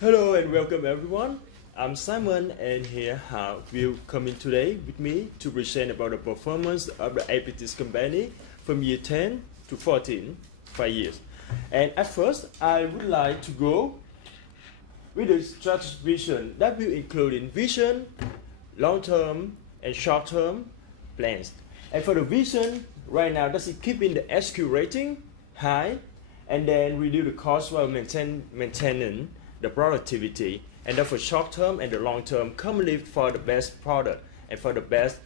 Hello and welcome everyone. I'm Simon and here will come in today with me to present about the performance of the Bitis company from year 10 to 14, 5 years. And at first, I would like to go with the strategic vision that will include in vision, long-term and short-term plans. And for the vision, right now, that's keeping the SQ rating high and then reduce the cost while maintaining the productivity. And then for short term and the long term, commonly for the best product and for the best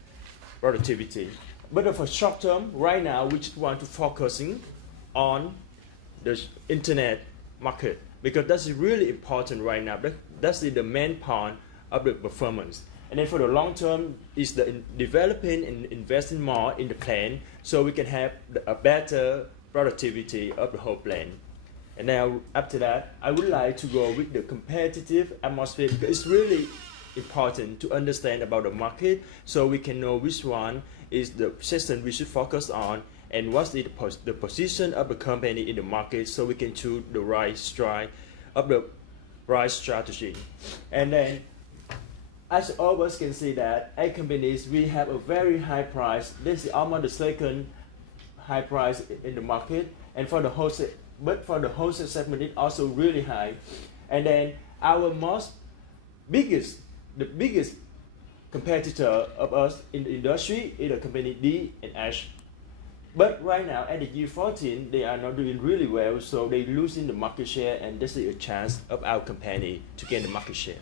productivity. But for short term, right now, we just want to focusing on the internet market because that's really important right now. That's the main part of the performance. And then for the long term, is the developing and investing more in the plan so we can have a better productivity of the whole plan. And now after that, I would like to go with the competitive atmosphere because it's really important to understand about the market so we can know which one is the system we should focus on and what's the position of the company in the market so we can choose the right stride of the right strategy. And then as all of us can see that at companies we have a very high price. This is almost the second high price in the market, and for the wholesale, but for the wholesale segment it's also really high. And then our the biggest competitor of us in the industry is the company D and H. But right now at the year 14 they are not doing really well, so they're losing the market share, and this is a chance of our company to gain the market share.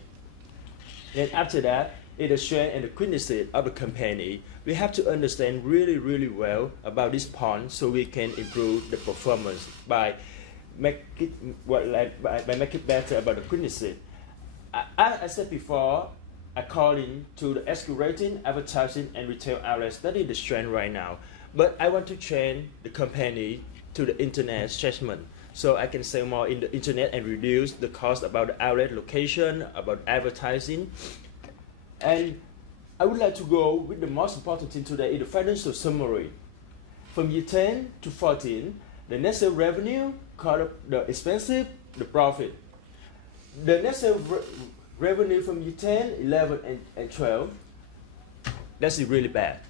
Then after that, is the strength and the weakness of the company. We have to understand really well about this point so we can improve the performance by make it better about the weakness. I said before, according to the SQ rating, advertising and retail outlets, that is the strength right now. But I want to change the company to the internet segment, so I can sell more in the internet and reduce the cost about the outlet location, about advertising. And I would like to go with the most important thing today is the financial summary. From year 10 to 14, the net sales revenue, the expenses, the profit. The net sales revenue from year 10, 11, and 12, that's really bad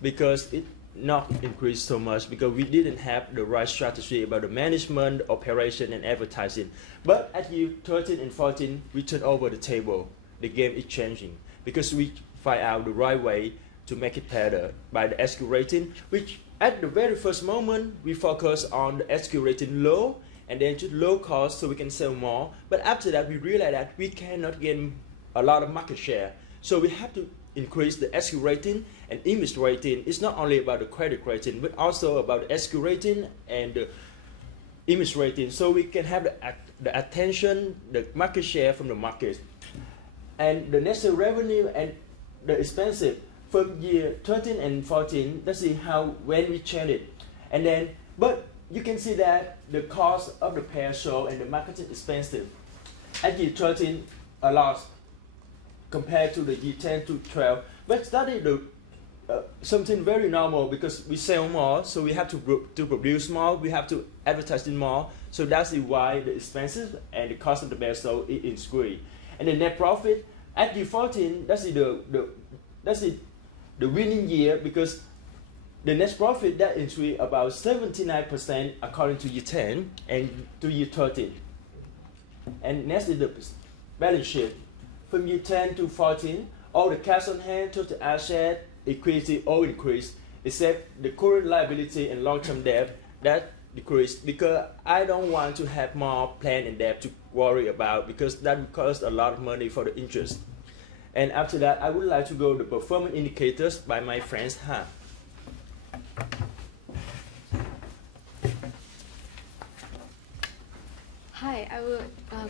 because it not increased so much because we didn't have the right strategy about the management, operation, and advertising. But at year 13 and 14, we turn over the table. The game is changing because we find out the right way to make it better by the SQ rating, which at the very first moment we focus on the SQ rating low and then just low cost so we can sell more. But after that we realize that we cannot gain a lot of market share, so we have to increase the SQ rating and image rating. It's not only about the credit rating but also about the SQ rating and the image rating, so we can have the attention, the market share from the market. And the net sales revenue and the expenses from year 13 and 14, let's see when we change it. And then, but you can see that the cost of the pair show and the marketing expensive at year 13 a lot compared to the year 10 to 12. But that is something very normal because we sell more, so we have to produce more, we have to advertise more. So that's why the expenses and the cost of the pair show is increased. And the net profit at year 14, that's the winning year because the net profit that increased about 79% according to year 10 and to year 13. And next is the balance sheet. From year 10 to 14, all the cash on hand, total asset, equity all increased except the current liability and long-term debt that decreased because I don't want to have more plan and debt to worry about because that would cost a lot of money for the interest. And after that, I would like to go to the performance indicators by my friends Ha. Hi, I will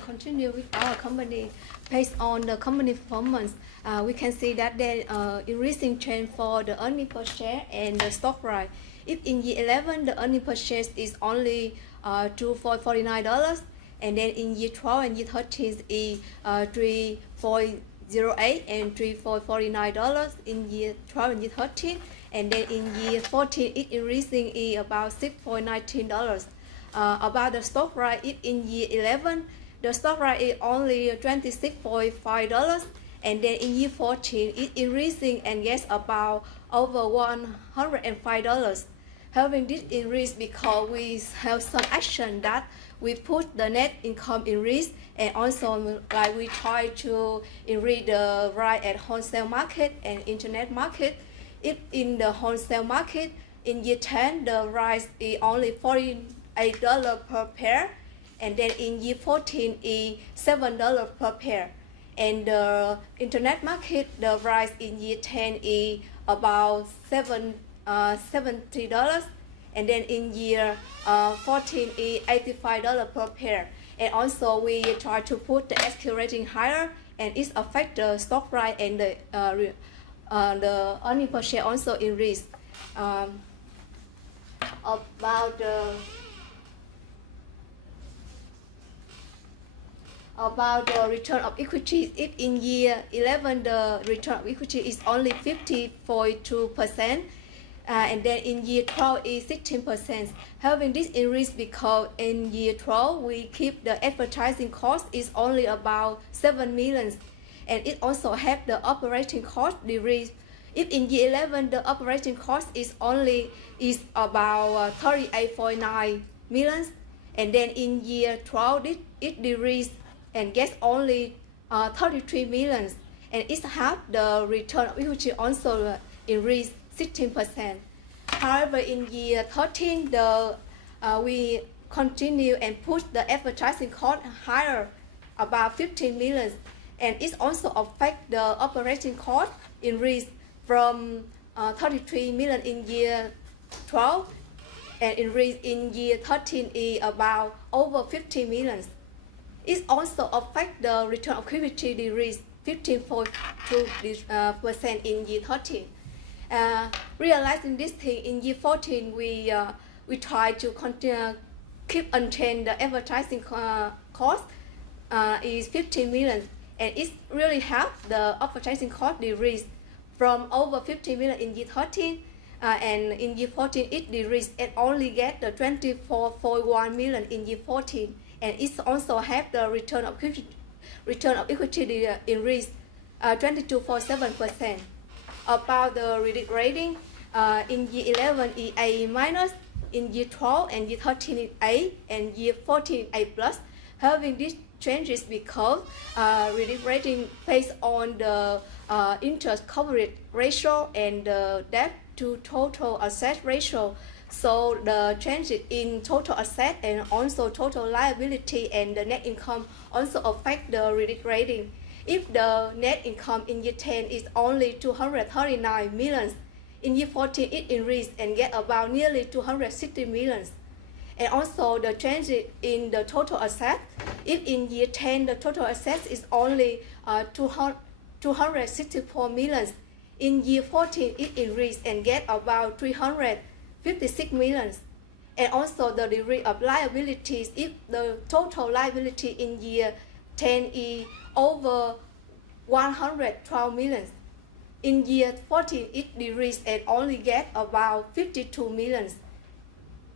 continue with our company. Based on the company performance, we can see that there increasing trend for the earning per share and the stock price. If in year 11 the earning per share is only $2.49, and then in year 12 and year 13 is $3.08 and $3.49 in year 12 and year 13, and then in year 14 it increasing is about $6.19. About the stock price, if in year 11 the stock price is only $26.5, and then in year 14 it's increasing and gets about over $105. Having this increase because we have some action that we put the net income increase, and also like we try to increase the right at wholesale market and internet market. If in the wholesale market in year 10 the price is only $48 per pair, and then in year 14 is $7 per pair, and the internet market the price in year 10 is about $70, and then in year 14 is $85 per pair. And also we try to put the SQ rating higher, and it affects the stock price, and the earning per share also increase. About the return of equity, if in year 11 the return of equity is only 50.2%, and then in year 12 is 16%. Having this increase because in year 12 we keep the advertising cost is only about 7 million, and it also have the operating cost decrease. If in year 11 the operating cost is about 38.9 million, and then in year 12 it decreased and gets only 33 million, and it have the return of equity also increased 16%. However, in year 13 we continue and push the advertising cost higher, about 15 million, and it also affect the operating cost increase from 33 million in year 12, and increase in year 13 is about over 50 million. It also affect the return of equity decrease 15.2% in year 13. Realizing this thing in year 14, we try to continue keep unchanged the advertising cost is 15 million, and it really helped the advertising cost decrease from over 50 million in year 13, and in year 14 it decreased and only get the 24.1 million in year 14, and it also have the return of equity increase 22.7%. About the credit rating, in year 11 is A minus, in year 12 and year 13 is A, and year 14 A plus. Having these changes because credit rating based on the interest coverage ratio and the debt to total asset ratio. So the changes in total asset and also total liability and the net income also affect the credit rating. If the net income in year 10 is only 239 million, in year 14 it increased and get about nearly 260 million. And also the change in the total asset, if in year 10 the total assets is only 264 million, in year 14 it increased and get about 356 million. And also the degree of liabilities, if the total liability in year 10 is over 112 million, in year 14 it decreased and only get about 52 million.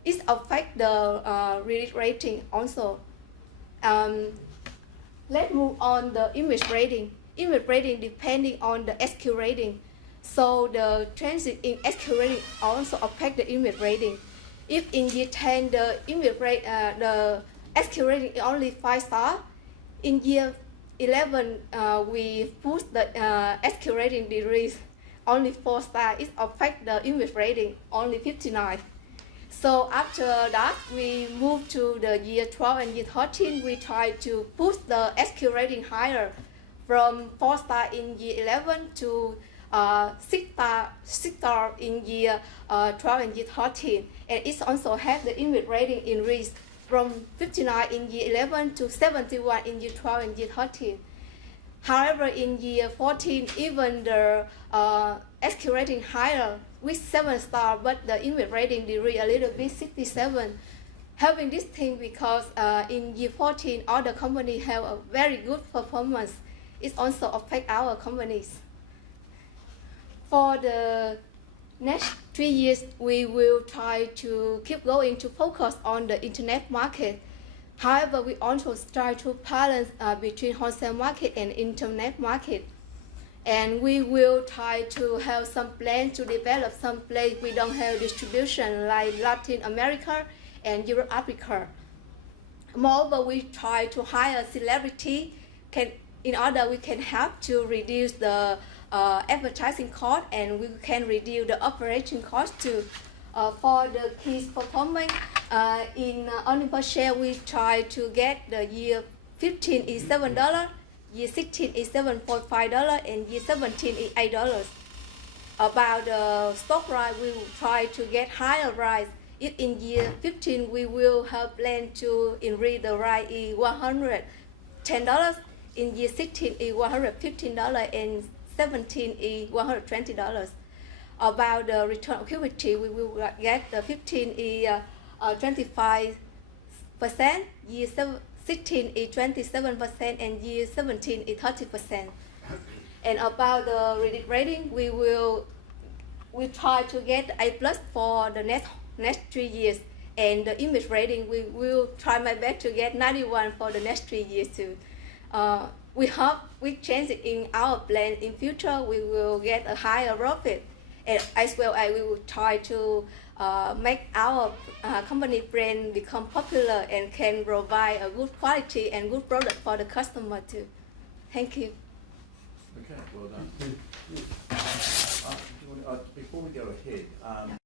It affects the credit rating also. Let's move on the image rating. Image rating depending on the SQ rating. So the transit in SQ rating also affect the image rating. If in year 10 the image rate, the SQ rating is only 5 stars, in year 11 we push the SQ rating decrease only 4 stars. It affect the image rating only 59. So after that we move to the year 12 and year 13. We try to push the SQ rating higher from 4 stars in year 11 to 6 star in year 12 and year 13, and it also have the image rating increase from 59 in year 11 to 71 in year 12 and year 13. However, in year 14, even the SQ rating higher with 7 stars, but the image rating decrease a little bit, 67. Having this thing because in year 14, all the companies have a very good performance. It also affect our companies. For the next 3 years, we will try to keep going to focus on the internet market. However, we also try to balance between wholesale market and internet market. And we will try to have some plans to develop some place we don't have distribution like Latin America and Europe, Africa. Moreover, we try to hire celebrity in order we can help to reduce the advertising cost, and we can reduce the operation cost too. For the kids performance in earning per share, we try to get the year 15 is $7, year 16 is $7.5, and year 17 is $8. About the stock price, we will try to get higher price. If in year 15 we will have plan to increase the price is $110, in year 16 is $115, and 17 is $120. About the return on equity, we will get the 15 is 25%, year 16 is 27%, and year 17 is 30%. And about the credit rating, we try to get A+ for the next 3 years, and the image rating we will try my best to get 91 for the next 3 years too. We hope we change it in our plan in future. We will get a higher profit, and as well as we will try to make our company brand become popular and can provide a good quality and good product for the customer too. Thank you. Okay, well done. Before we go ahead,